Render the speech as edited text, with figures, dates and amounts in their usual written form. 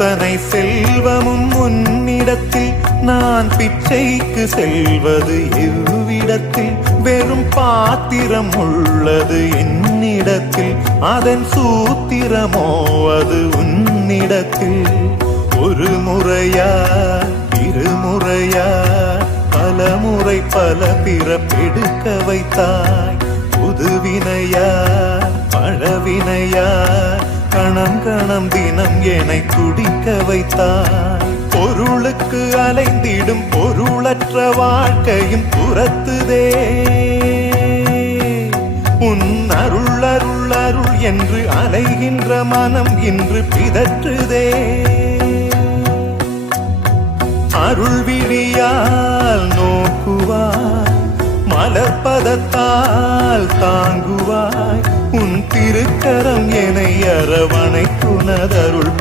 அத்தனை செல்வமும் உன்னிடத்தில் நான் பிச்சைக்கு செல்வது எவ்விடத்தில் வெறும் பாத்திரம் உள்ளது என்னிடத்தில் அதன் சூத்திரமோ அது உன்னிடத்தில் ஒரு முறையா இருமுறையா பலமுறை பல பிறப்பெடுக்க வைத்தாய் புதுவினையா பழவினையா கணம் கணம் தினம் என்னை குடிக்க வைத்தாய் பொருளுக்கு அலைந்திடும் பொருளற்ற வாழ்க்கையும் துரத்துதே உன் அருள் அருள் அருள் என்று அலைகின்ற மனம் இன்று பிதற்றுதே அருள் விழியால் நோக்குவாய் மலர்பதத்தால் தாங்குவாய் உன் திருக்கரம் என்னை அரவணைக்குனதருள்